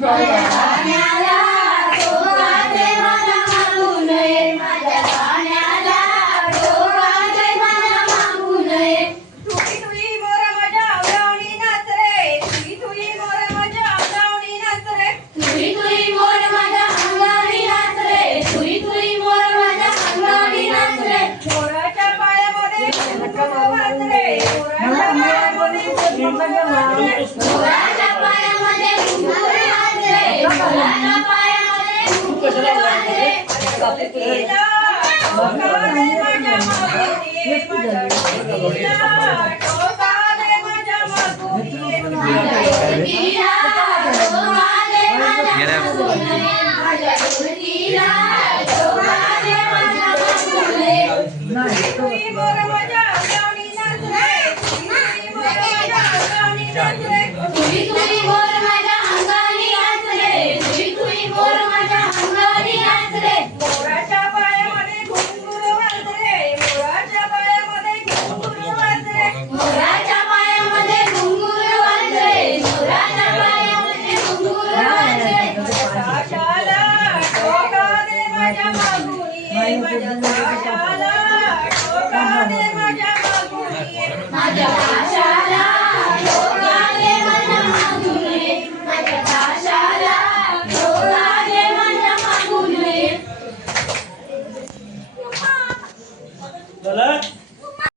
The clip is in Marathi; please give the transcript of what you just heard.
तुई मोराच्या पायामध्ये माझ्या இடத்துல